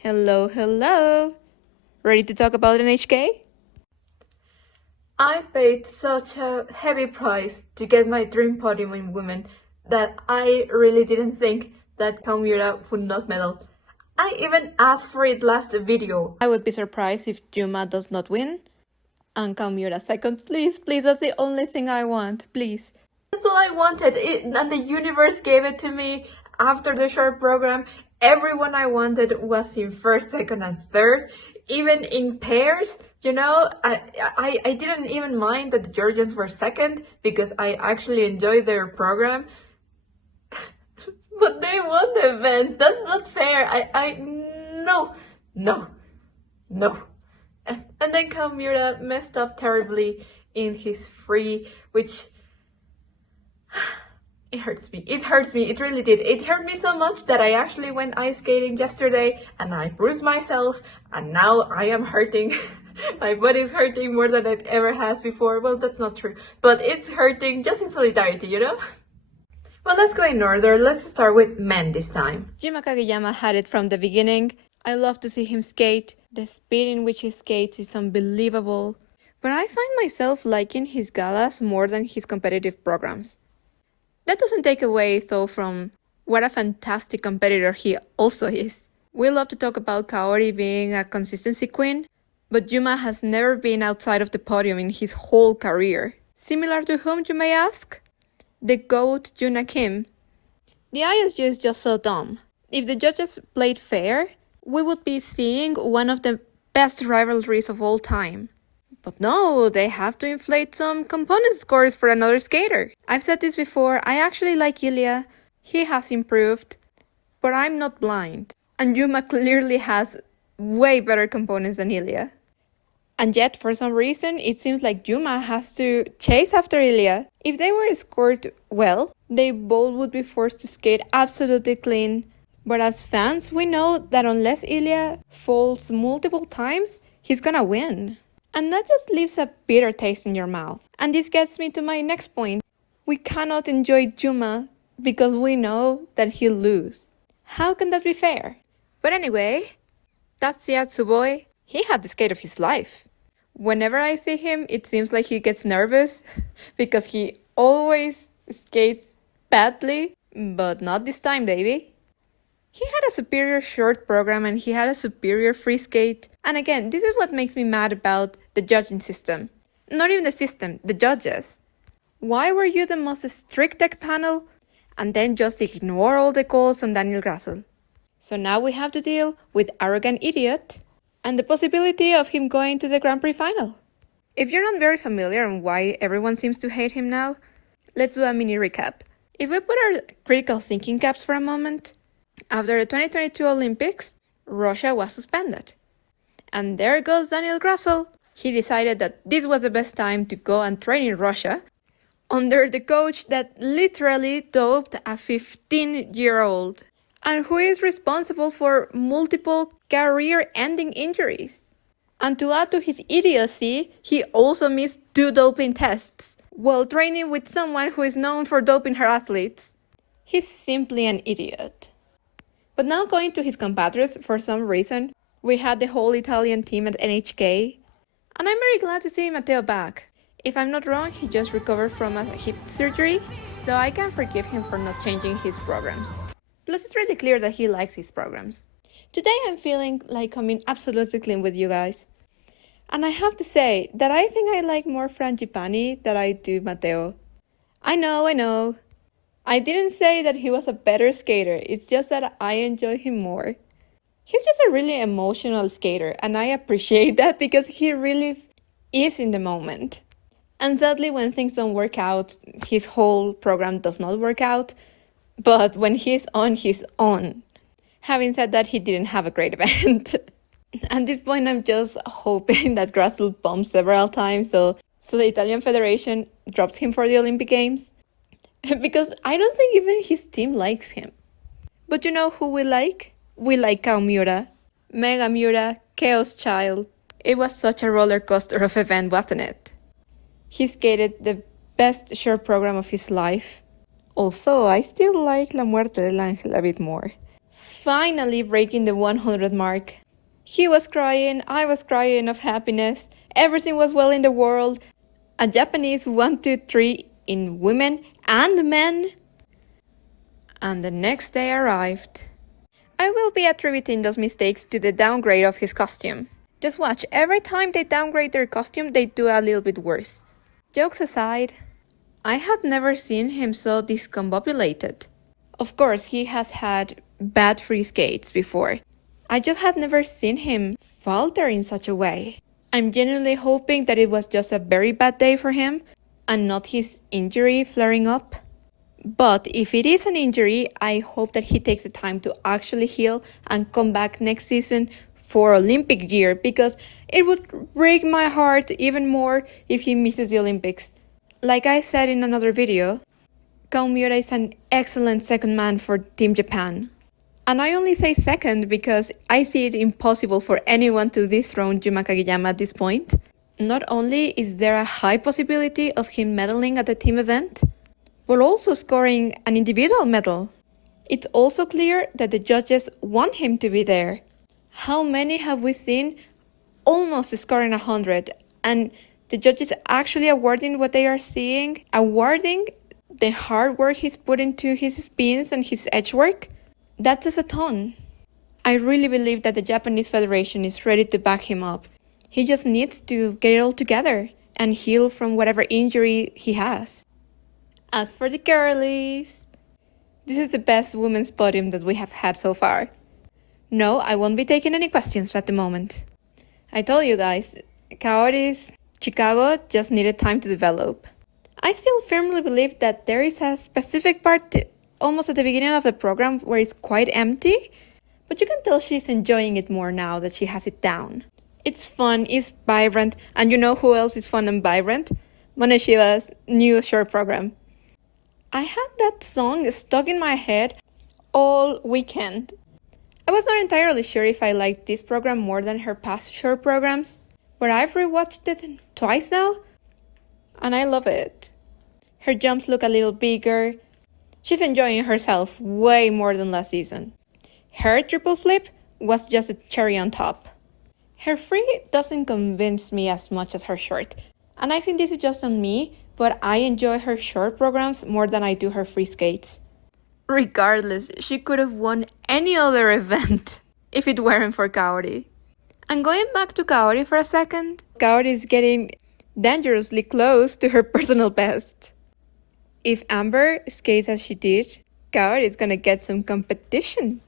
Hello, hello. Ready to talk about NHK? I paid such a heavy price to get my dream podium in women that I really didn't think that Kao Miura would not medal. I even asked for it last video. I would be surprised if Yuma does not win. And Kao Miura second, please, that's the only thing I want, please. That's all I wanted, and the universe gave it to me after the short program. Everyone I wanted was in first, second, and third, even in pairs. I didn't even mind that the Georgians were second because I actually enjoyed their program. But they won the event. That's not fair. No. And then Kao Miura messed up terribly in his free, which it hurts me. It really did. It hurt me so much that I actually went ice skating yesterday and I bruised myself, and now I am hurting. My body's hurting more than it ever has before. Well, that's not true, but it's hurting just in solidarity. Well, let's go in order. Let's start with men this time. Yuma Kagiyama had it from the beginning. I love to see him skate. The speed in which he skates is unbelievable. But I find myself liking his galas more than his competitive programs. That doesn't take away, though, from what a fantastic competitor he also is. We love to talk about Kaori being a consistency queen, but Yuma has never been outside of the podium in his whole career. Similar to whom, you may ask? The GOAT Yim Kim. The ISG is just so dumb. If the judges played fair, we would be seeing one of the best rivalries of all time. But no, they have to inflate some component scores for another skater. I've said this before, I actually like Ilya. He has improved, but I'm not blind. And Yuma clearly has way better components than Ilya. And yet, for some reason, it seems like Yuma has to chase after Ilya. If they were scored well, they both would be forced to skate absolutely clean. But as fans, we know that unless Ilya falls multiple times, he's gonna win. And that just leaves a bitter taste in your mouth. And this gets me to my next point. We cannot enjoy Yuma because we know that he'll lose. How can that be fair? But anyway, Tatsuya Tsuboi, he had the skate of his life. Whenever I see him, it seems like he gets nervous because he always skates badly, but not this time, baby. He had a superior short program and he had a superior free skate. And again, this is what makes me mad about the judging system. Not even the system, the judges. Why were you the most strict tech panel and then just ignore all the calls on Daniel Grassl? So now we have to deal with arrogant idiot and the possibility of him going to the Grand Prix final. If you're not very familiar on why everyone seems to hate him now, let's do a mini recap. If we put our critical thinking caps for a moment, after the 2022 Olympics, Russia was suspended. And there goes Daniel Grassl. He decided that this was the best time to go and train in Russia under the coach that literally doped a 15-year-old and who is responsible for multiple career-ending injuries. And to add to his idiocy, he also missed 2 doping tests while training with someone who is known for doping her athletes. He's simply an idiot. But now going to his compatriots, for some reason, we had the whole Italian team at NHK. And I'm very glad to see Matteo back. If I'm not wrong, he just recovered from a hip surgery, so I can forgive him for not changing his programs. Plus, it's really clear that he likes his programs. Today I'm feeling like coming absolutely clean with you guys. And I have to say that I think I like more Frangipani than I do Matteo. I know. I didn't say that he was a better skater, it's just that I enjoy him more. He's just a really emotional skater, and I appreciate that because he really is in the moment. And sadly, when things don't work out, his whole program does not work out, but when he's on, he's on. Having said that, he didn't have a great event. At this point, I'm just hoping that Grassl bumps several times so the Italian Federation drops him for the Olympic Games. Because I don't think even his team likes him. But you know who we like? We like Kao Miura. Mega Miura, Chaos Child. It was such a roller coaster of event, wasn't it? He skated the best short program of his life. Although I still like La Muerte del Ángel a bit more. finally breaking the 100 mark. He was crying, I was crying of happiness, everything was well in the world. A Japanese 1, 2, 3 in women and men. And the next day arrived. I will be attributing those mistakes to the downgrade of his costume. Just watch, every time they downgrade their costume, they do a little bit worse. Jokes aside, I had never seen him so discombobulated. Of course, he has had bad free skates before. I just had never seen him falter in such a way. I'm genuinely hoping that it was just a very bad day for him and not his injury flaring up. But if it is an injury, I hope that he takes the time to actually heal and come back next season for Olympic year, because it would break my heart even more if he misses the Olympics. Like I said in another video, Kao Miura is an excellent second man for Team Japan. And I only say second because I see it impossible for anyone to dethrone Yuma Kagiyama at this point. Not only is there a high possibility of him medaling at the team event, but also scoring an individual medal. It's also clear that the judges want him to be there. How many have we seen almost scoring 100, and the judges actually awarding what they are seeing, awarding the hard work he's put into his spins and his edge work? That says a ton. I really believe that the Japanese Federation is ready to back him up. He just needs to get it all together and heal from whatever injury he has. As for the girlies, this is the best women's podium that we have had so far. No, I won't be taking any questions at the moment. I told you guys, Kaori's Chicago just needed time to develop. I still firmly believe that there is a specific part almost at the beginning of the program where it's quite empty, but you can tell she's enjoying it more now that she has it down. It's fun, it's vibrant, and you know who else is fun and vibrant? Moneshiba's new short program. I had that song stuck in my head all weekend. I was not entirely sure if I liked this program more than her past short programs, but I've rewatched it twice now, and I love it. Her jumps look a little bigger. She's enjoying herself way more than last season. Her triple flip was just a cherry on top. Her free doesn't convince me as much as her short, and I think this is just on me, but I enjoy her short programs more than I do her free skates. Regardless, she could have won any other event if it weren't for Kaori. And going back to Kaori for a second, Kaori is getting dangerously close to her personal best. If Amber skates as she did, Kaori is gonna get some competition.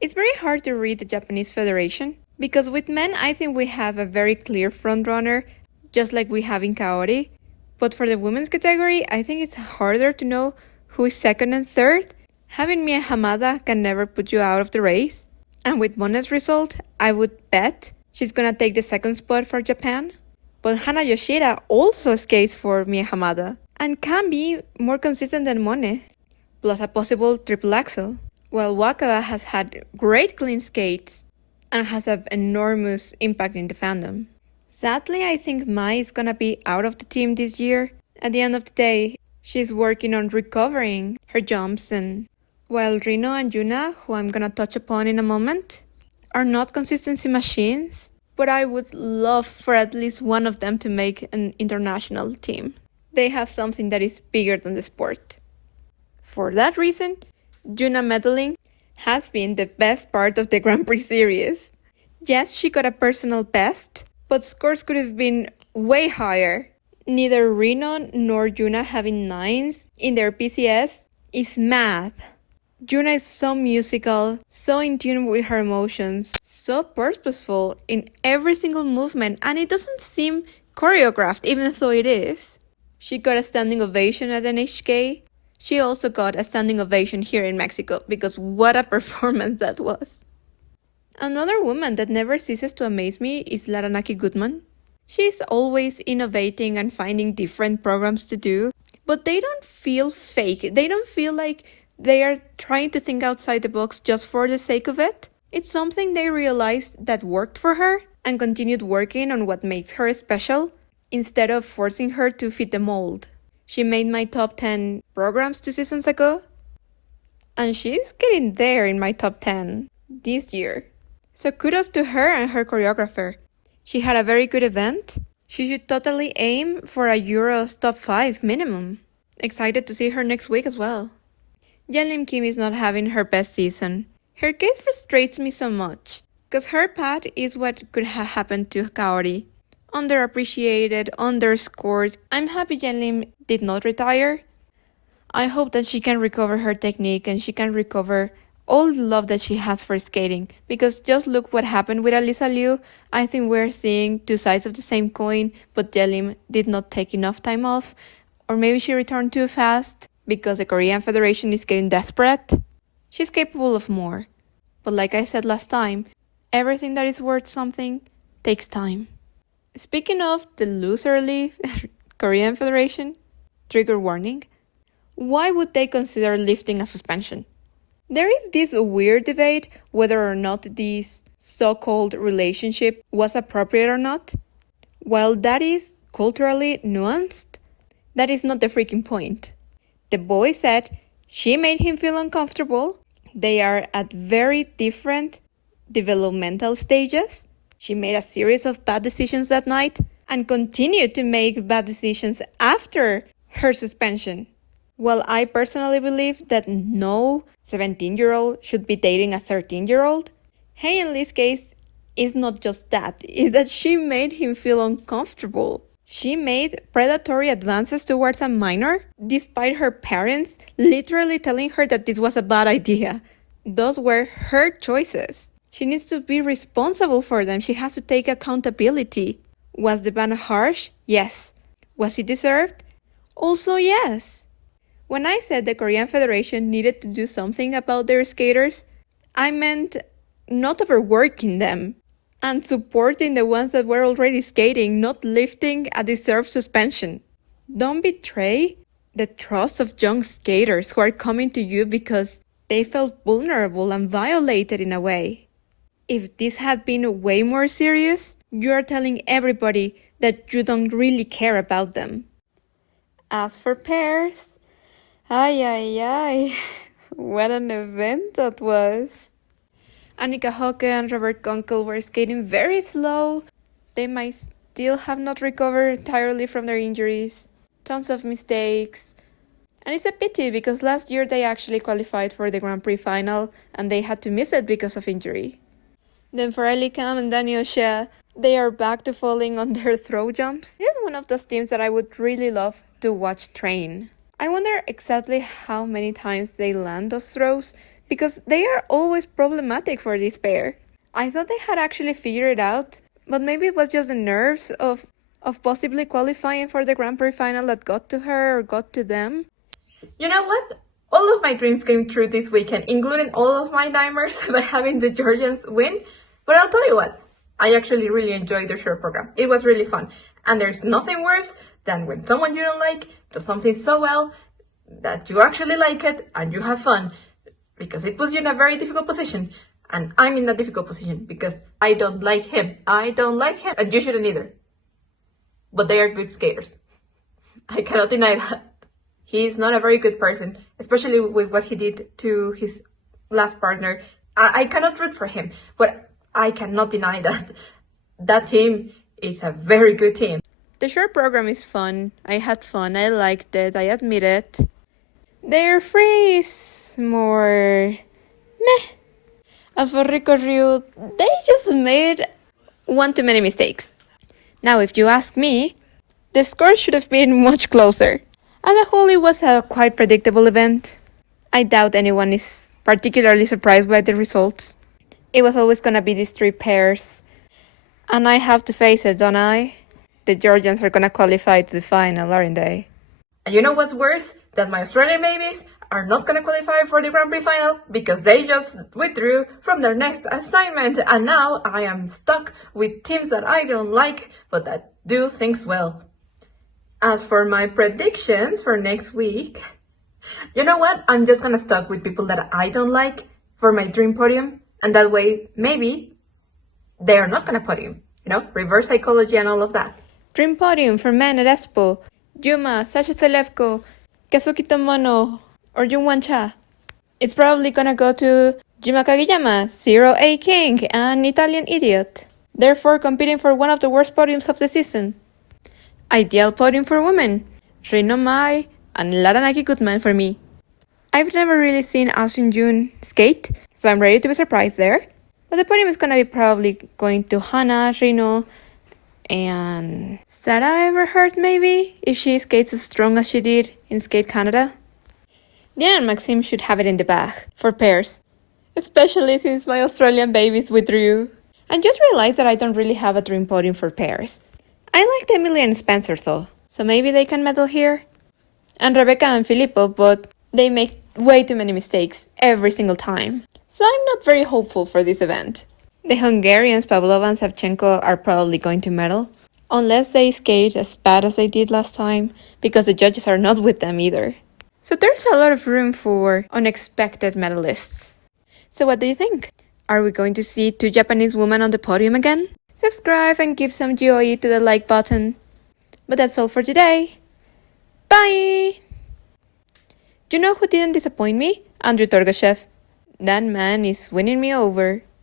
It's very hard to read the Japanese Federation, because with men I think we have a very clear frontrunner, just like we have in Kaori. But for the women's category, I think it's harder to know who is second and third. Having Mie Hamada can never put you out of the race. And with Mone's result, I would bet she's gonna take the second spot for Japan. But Hana Yoshida also skates for Mie Hamada and can be more consistent than Mone, plus a possible triple axel. While Wakaba has had great clean skates and has an enormous impact in the fandom. Sadly, I think Mai is gonna be out of the team this year. At the end of the day, she's working on recovering her jumps, and while Rino and Yuna, who I'm gonna touch upon in a moment, are not consistency machines, but I would love for at least one of them to make an international team. They have something that is bigger than the sport. For that reason, Yuna medaling has been the best part of the Grand Prix series. Yes, she got a personal best, but scores could have been way higher. Neither Rino nor Yuna having 9s in their PCS is math. Yuna is so musical, so in tune with her emotions, so purposeful in every single movement, and it doesn't seem choreographed even though it is. She got a standing ovation at NHK. She also got a standing ovation here in Mexico, because what a performance that was. Another woman that never ceases to amaze me is Laranaki Goodman. She's always innovating and finding different programs to do, but they don't feel fake. They don't feel like they are trying to think outside the box just for the sake of it. It's something they realized that worked for her and continued working on what makes her special instead of forcing her to fit the mold. She made my top 10 programs 2 seasons ago. And she's getting there in my top 10 this year. So kudos to her and her choreographer. She had a very good event. She should totally aim for a Euros top 5 minimum. Excited to see her next week as well. Yim Kim is not having her best season. Her case frustrates me so much, because her path is what could have happened to Kaori. Underappreciated, underscored. I'm happy Yim did not retire. I hope that she can recover her technique and she can recover all the love that she has for skating, because just look what happened with Alyssa Liu. I think we're seeing two sides of the same coin, but Yim did not take enough time off, or maybe she returned too fast because the Korean Federation is getting desperate. She's capable of more, but like I said last time, everything that is worth something takes time. Speaking of the loserly Korean Federation, trigger warning, why would they consider lifting a suspension? There is this weird debate whether or not this so-called relationship was appropriate or not. While that is culturally nuanced, that is not the freaking point. The boy said she made him feel uncomfortable. They are at very different developmental stages. She made a series of bad decisions that night and continued to make bad decisions after her suspension. Well, I personally believe that no 17-year-old should be dating a 13-year-old. Haein Lee's case is not just that, it's that she made him feel uncomfortable. She made predatory advances towards a minor, despite her parents literally telling her that this was a bad idea. Those were her choices. She needs to be responsible for them. She has to take accountability. Was the ban harsh? Yes. Was it deserved? Also, yes. When I said the Korean Federation needed to do something about their skaters, I meant not overworking them and supporting the ones that were already skating, not lifting a deserved suspension. Don't betray the trust of young skaters who are coming to you because they felt vulnerable and violated in a way. If this had been way more serious, you are telling everybody that you don't really care about them. As for pairs, ay, what an event that was. Annika Hoke and Robert Gunkel were skating very slow. They might still have not recovered entirely from their injuries. Tons of mistakes. And it's a pity because last year they actually qualified for the Grand Prix final and they had to miss it because of injury. Then for Ellie Kam and Danny O'Shea, they are back to falling on their throw jumps. This is one of those teams that I would really love to watch train. I wonder exactly how many times they land those throws, because they are always problematic for this pair. I thought they had actually figured it out, but maybe it was just the nerves of possibly qualifying for the Grand Prix final that got to her or got to them. You know what? All of my dreams came true this weekend, including all of my nightmares by having the Georgians win. But I'll tell you what, I actually really enjoyed the short program. It was really fun. And there's nothing worse than when someone you don't like does something so well that you actually like it and you have fun, because it puts you in a very difficult position. And I'm in a difficult position because I don't like him. And you shouldn't either. But they are good skaters. I cannot deny that. He is not a very good person, especially with what he did to his last partner. I cannot root for him, but I cannot deny that that team is a very good team. The short program is fun. I had fun. I liked it. I admit it. Their free is more meh. As for Rico Ryu, they just made one too many mistakes. Now, if you ask me, the score should have been much closer. As a whole, it was a quite predictable event. I doubt anyone is particularly surprised by the results. It was always gonna be these three pairs. And I have to face it, don't I? The Georgians are gonna qualify to the final, aren't they? And you know what's worse? That my Australian babies are not gonna qualify for the Grand Prix final because they just withdrew from their next assignment, and now I am stuck with teams that I don't like but that do things well. As for my predictions for next week, you know what? I'm just gonna stuck with people that I don't like for my dream podium, and that way maybe they are not gonna podium. You know, reverse psychology and all of that. Dream podium for men at Espo: Yuma, Sasha Selevko, Kazuki Tomono, or Jungwon Cha. It's probably gonna go to Yuma Kagiyama, Zero A King, and Italian Idiot, therefore competing for one of the worst podiums of the season. Ideal podium for women, Rino Mai and Laranaki Goodman for me. I've never really seen Asun Jun skate, so I'm ready to be surprised there. But the podium is gonna be probably going to Hana, Rino, and Sarah Everhart maybe, if she skates as strong as she did in Skate Canada. Diana and Maxime should have it in the bag for pairs, especially since my Australian babies withdrew. I just realized that I don't really have a dream podium for pairs. I liked Emily and Spencer though, so maybe they can medal here. And Rebecca and Filippo, but they make way too many mistakes every single time. So I'm not very hopeful for this event. The Hungarians Pavlova and Savchenko are probably going to medal, unless they skate as bad as they did last time, because the judges are not with them either. So there's a lot of room for unexpected medalists. So what do you think? Are we going to see 2 Japanese women on the podium again? Subscribe and give some GOE to the like button. But that's all for today. Bye! Do you know who didn't disappoint me? Andrew Torgashev. That man is winning me over.